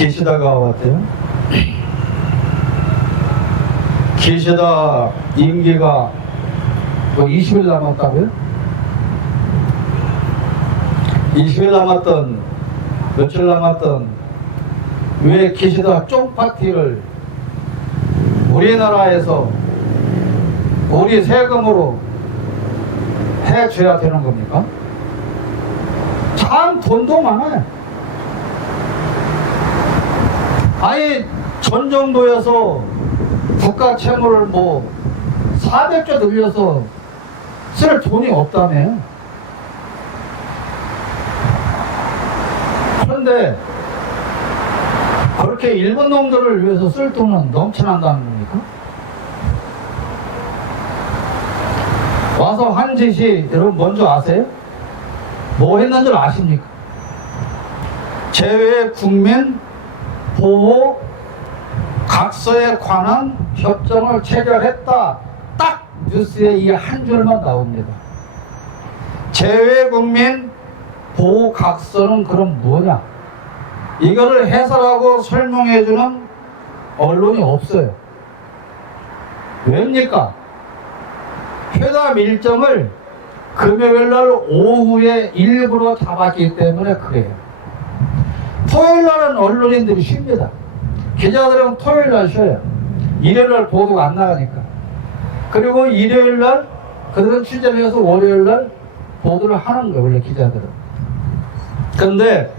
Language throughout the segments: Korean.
기시다가 왔대요. 기시다 임기가 뭐 20일 남았다고요? 20일 남았던, 며칠 남았던, 왜 기시다 쫑파티를 우리나라에서 우리 세금으로 해줘야 되는 겁니까? 참 돈도 많아요. 아니 전 정도에서 국가 채무를 뭐 400조 늘려서 쓸 돈이 없다며. 그런데 그렇게 일본 놈들을 위해서 쓸 돈은 넘쳐난다는 겁니까? 와서 한 짓이 여러분 먼저 아세요? 뭐 했는 줄 아십니까? 재외 국민 보호 각서에 관한 협정을 체결했다. 딱 뉴스에 이 한 줄만 나옵니다. 재외 국민 보호 각서는 그럼 뭐냐? 이거를 해설하고 설명해주는 언론이 없어요. 왜입니까? 회담 일정을 금요일날 오후에 일부러 잡았기 때문에 그래요. 토요일날은 언론인들이 쉽니다. 기자들은 토요일날 쉬어요. 일요일날 보도가 안 나가니까. 그리고 일요일날 그들은 취재를 해서 월요일날 보도를 하는 거예요. 원래 기자들은. 근데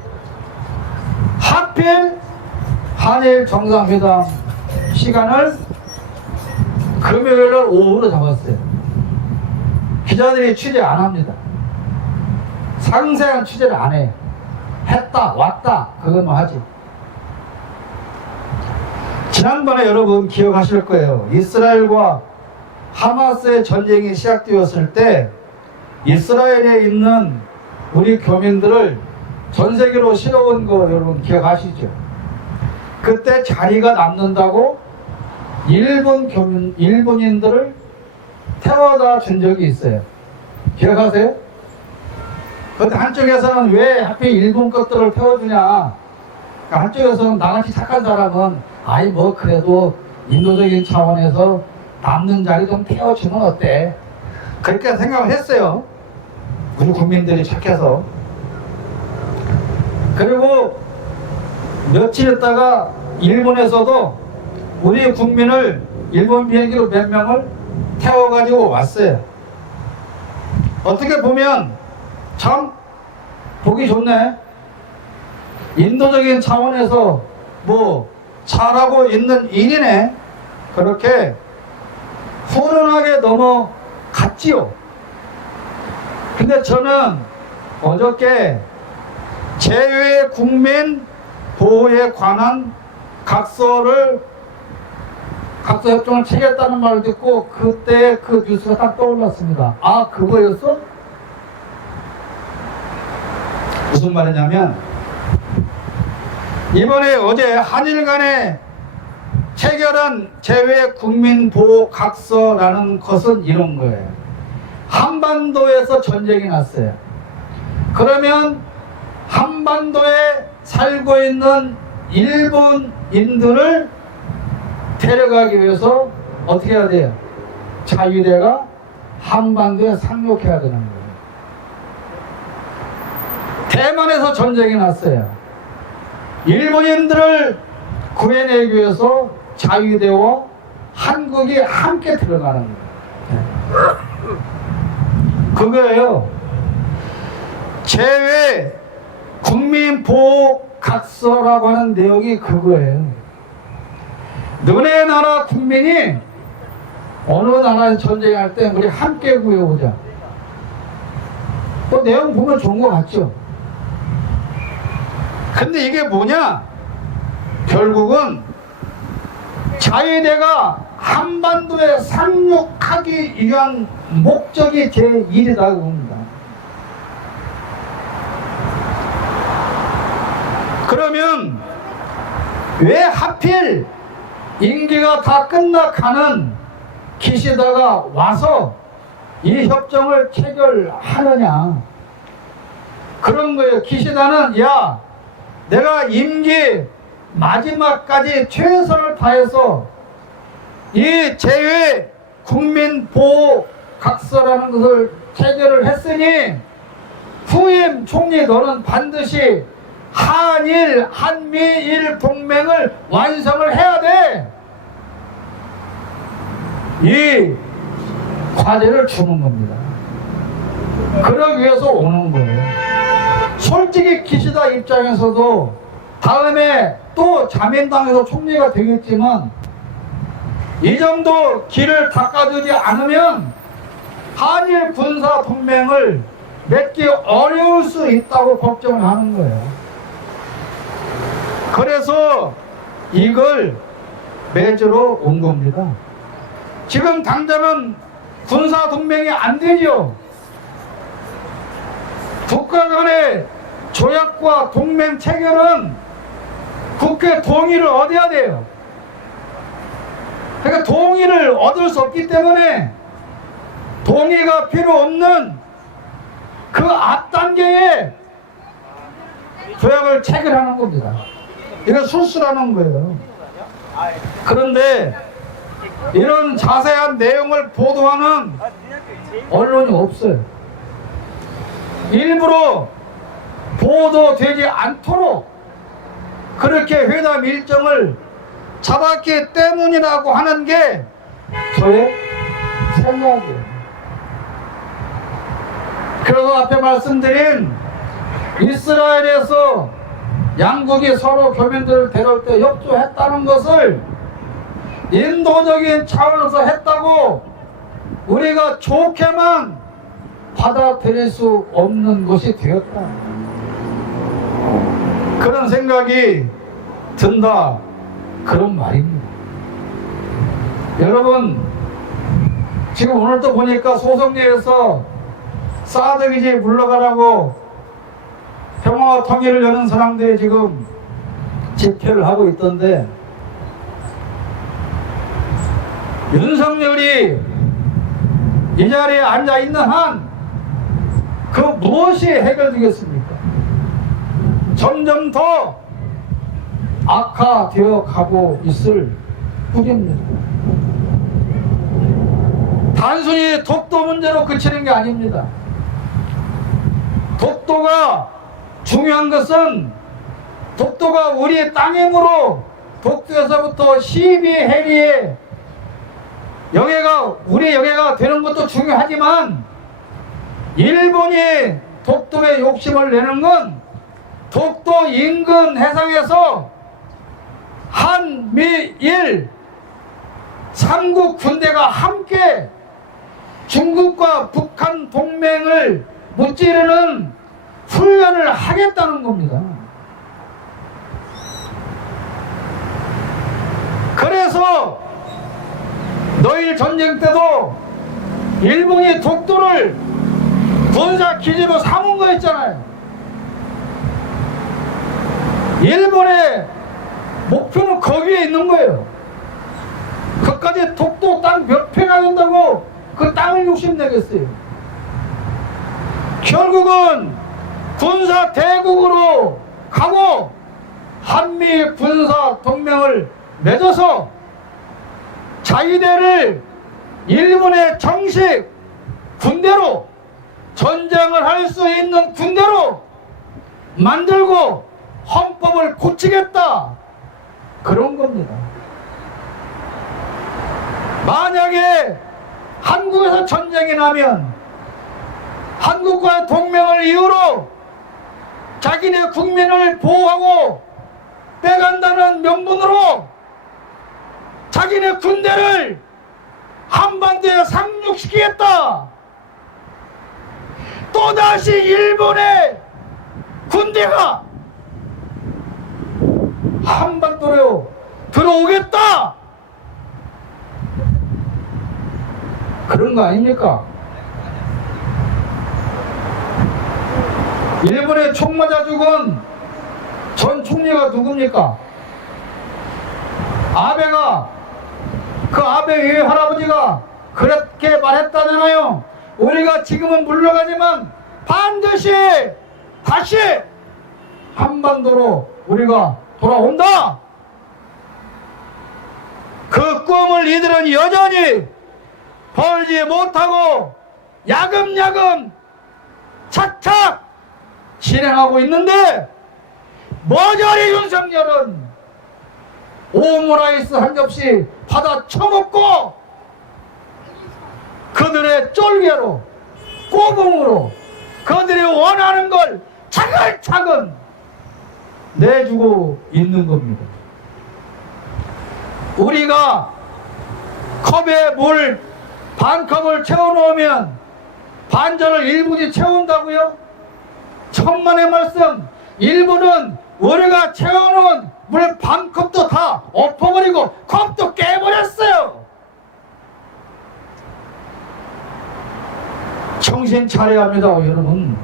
하필 한일 정상회담 시간을 금요일날 오후로 잡았어요. 기자들이 취재 안 합니다. 상세한 취재를 안 해요. 했다 왔다 그것만 하지. 지난번에 여러분 기억하실 거예요. 이스라엘과 하마스의 전쟁이 시작되었을 때 이스라엘에 있는 우리 교민들을 전 세계로 실어온 거 여러분 기억하시죠? 그때 자리가 남는다고 일본인들을 태워다 준 적이 있어요. 기억하세요? 그런데 한쪽에서는 왜 하필 일본 것들을 태워주냐. 그러니까 한쪽에서는 나같이 착한 사람은 아이 뭐 그래도 인도적인 차원에서 남는 자리 좀 태워주면 어때? 그렇게 생각을 했어요. 우리 국민들이 착해서. 그리고 며칠 있다가 일본에서도 우리 국민을 일본 비행기로 몇 명을 태워가지고 왔어요. 어떻게 보면 참 보기 좋네. 인도적인 차원에서 뭐 잘하고 있는 일이네. 그렇게 훈훈하게 넘어갔지요. 근데 저는 어저께 재외 국민 보호에 관한 각서협정을 체결했다는 말을 듣고 그때 그 뉴스가 딱 떠올랐습니다. 아, 그거였어? 무슨 말이냐면 이번에 어제 한일 간에 체결한 재외 국민 보호 각서라는 것은 이런 거예요. 한반도에서 전쟁이 났어요. 그러면 한반도에 살고 있는 일본인들을 데려가기 위해서 어떻게 해야 돼요? 자위대가 한반도에 상륙해야 되는 거예요. 대만에서 전쟁이 났어요. 일본인들을 구해내기 위해서 자위대와 한국이 함께 들어가는 거예요. 그거예요. 재외 국민보호 각서라고 하는 내용이 그거예요. 너네 나라 국민이 어느 나라에 전쟁할 때 우리 함께 구해오자. 그 내용 보면 좋은 것 같죠? 근데 이게 뭐냐? 결국은 자위대가 한반도에 상륙하기 위한 목적이 제1이라고 봅니다. 그러면 왜 하필 임기가 다 끝나가는 기시다가 와서 이 협정을 체결하느냐. 그런 거예요. 기시다는 야, 내가 임기 마지막까지 최선을 다해서 이 제외 국민보호 각서라는 것을 체결을 했으니 후임 총리 너는 반드시 한일, 한미일 동맹을 완성을 해야 돼. 이 과제를 주는 겁니다. 그러기 위해서 오는 거예요. 솔직히 기시다 입장에서도 다음에 또 자민당에서 총리가 되겠지만 이 정도 길을 닦아주지 않으면 한일 군사 동맹을 맺기 어려울 수 있다고 걱정을 하는 거예요. 그래서 이걸 맺으러 온 겁니다. 지금 당장은 군사 동맹이 안 되죠. 국가 간의 조약과 동맹 체결은 국회 동의를 얻어야 돼요. 그러니까 동의를 얻을 수 없기 때문에 동의가 필요 없는 그 앞단계에 조약을 체결하는 겁니다. 이건 술수라는 거예요. 그런데 이런 자세한 내용을 보도하는 언론이 없어요. 일부러 보도되지 않도록 그렇게 회담 일정을 잡았기 때문이라고 하는 게 저의 생각이에요. 그래서 앞에 말씀드린 이스라엘에서 양국이 서로 교민들을 데려올 때 협조했다는 것을 인도적인 차원에서 했다고 우리가 좋게만 받아들일 수 없는 것이 되었다. 그런 생각이 든다. 그런 말입니다. 여러분, 지금 오늘 또 보니까 소성리에서 사드 기지에 물러가라고 평화와 통일을 여는 사람들이 지금 집회를 하고 있던데, 윤석열이 이 자리에 앉아 있는 한 그 무엇이 해결되겠습니까? 점점 더 악화되어 가고 있을 뿐입니다. 단순히 독도 문제로 그치는 게 아닙니다. 독도가 중요한 것은 독도가 우리의 땅이므로 독도에서부터 12해리의 영해가 우리의 영해가 되는 것도 중요하지만 일본이 독도에 욕심을 내는 건 독도 인근 해상에서 한미일 3국 군대가 함께 중국과 북한 동맹을 무찌르는 훈련을 하겠다는 겁니다. 그래서 노일 전쟁 때도 일본이 독도를 군사 기지로 삼은 거였잖아요. 일본의 목표는 거기에 있는 거예요. 그까지 독도 땅 몇 평이나 된다고 그 땅을 욕심내겠어요. 결국은 군사 대국으로 가고 한미 군사 동맹을 맺어서 자위대를 일본의 정식 군대로 전쟁을 할 수 있는 군대로 만들고 헌법을 고치겠다, 그런 겁니다. 만약에 한국에서 전쟁이 나면 한국과의 동맹을 이유로 자기네 국민을 보호하고 빼간다는 명분으로 자기네 군대를 한반도에 상륙시키겠다. 또다시 일본의 군대가 한반도로 들어오겠다, 그런 거 아닙니까? 일본에 총 맞아 죽은 전 총리가 누굽니까? 아베가, 그 아베 외 할아버지가 그렇게 말했다잖아요. 우리가 지금은 물러가지만 반드시 다시 한반도로 우리가 돌아온다. 그 꿈을 이들은 여전히 벌지 못하고 야금야금 차차 진행하고 있는데, 머저리 윤석열은 오므라이스 한 접시 받아 처먹고 그들의 쫄개로 꼬봉으로 그들이 원하는 걸 차근차근 내주고 있는 겁니다. 우리가 컵에 물 반컵을 채워놓으면 반절을 1분이 채운다고요? 천만의 말씀, 1분은 우리가 채워놓은 물 반컵도 다 엎어버리고 컵도 깨버렸어요. 정신 차려야 합니다, 여러분.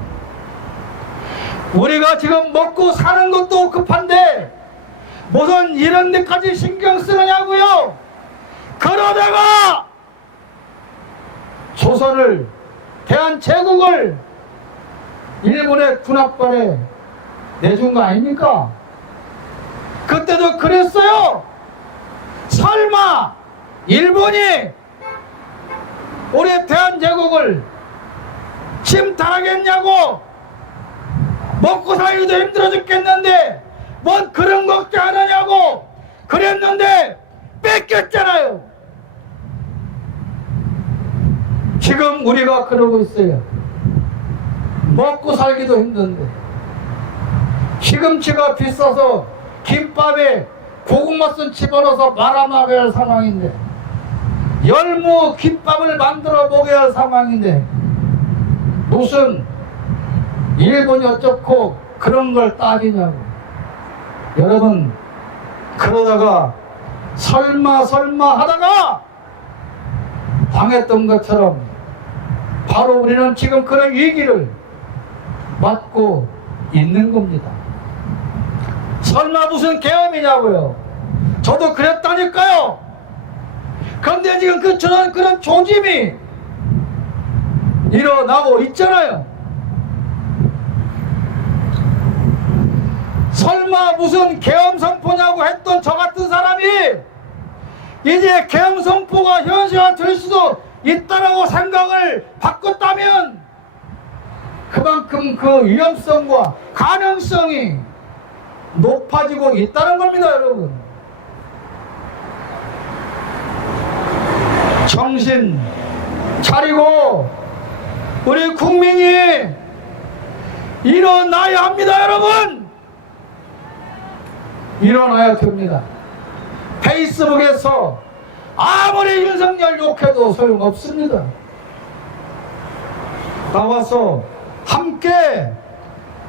우리가 지금 먹고 사는 것도 급한데 무슨 이런 데까지 신경 쓰느냐고요. 그러다가 조선을, 대한제국을 일본의 군합발에 내준 거 아닙니까? 그때도 그랬어요. 설마 일본이 우리 대한제국을 침탈하겠냐고. 먹고 살기도 힘들어 죽겠는데 뭔 그런 걱정 안 하냐고 그랬는데 뺏겼잖아요. 지금 우리가 그러고 있어요. 먹고 살기도 힘든데 시금치가 비싸서 김밥에 고구마순 집어넣어서 말아먹어야 할 상황인데, 열무 김밥을 만들어 먹어야 할 상황인데 무슨 일본이 어쩌고 그런 걸 따지냐고. 여러분, 그러다가 설마 하다가 당했던 것처럼 바로 우리는 지금 그런 위기를 맞고 있는 겁니다. 설마 무슨 계엄이냐고요. 저도 그랬다니까요. 그런데 지금 그런 조짐이 일어나고 있잖아요. 설마 무슨 계엄 선포냐고 했던 저 같은 사람이 이제 계엄 선포가 현실화 될 수도 있다라고 생각을 바꿨다면 그만큼 그 위험성과 가능성이 높아지고 있다는 겁니다, 여러분. 정신 차리고 우리 국민이 일어나야 합니다, 여러분. 일어나야 됩니다. 페이스북에서 아무리 윤석열 욕해도 소용없습니다. 나와서 함께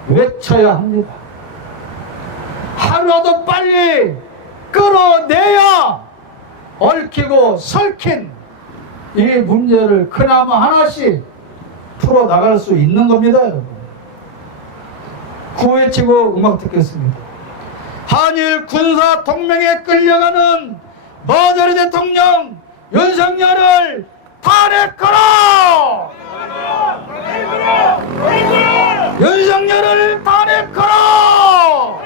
외쳐야 합니다. 하루라도 빨리 끌어내야 얽히고 설킨 이 문제를 그나마 하나씩 풀어나갈 수 있는 겁니다, 여러분. 구호외치고 음악 듣겠습니다. 한일 군사 동맹에 끌려가는 머저리 대통령 윤석열을 탄핵하라! 윤석열을 탄핵하라!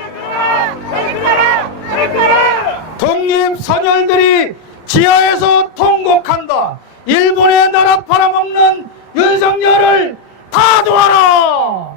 독립선열들이 지하에서 통곡한다. 일본의 나라 팔아먹는 윤석열을 타도하라!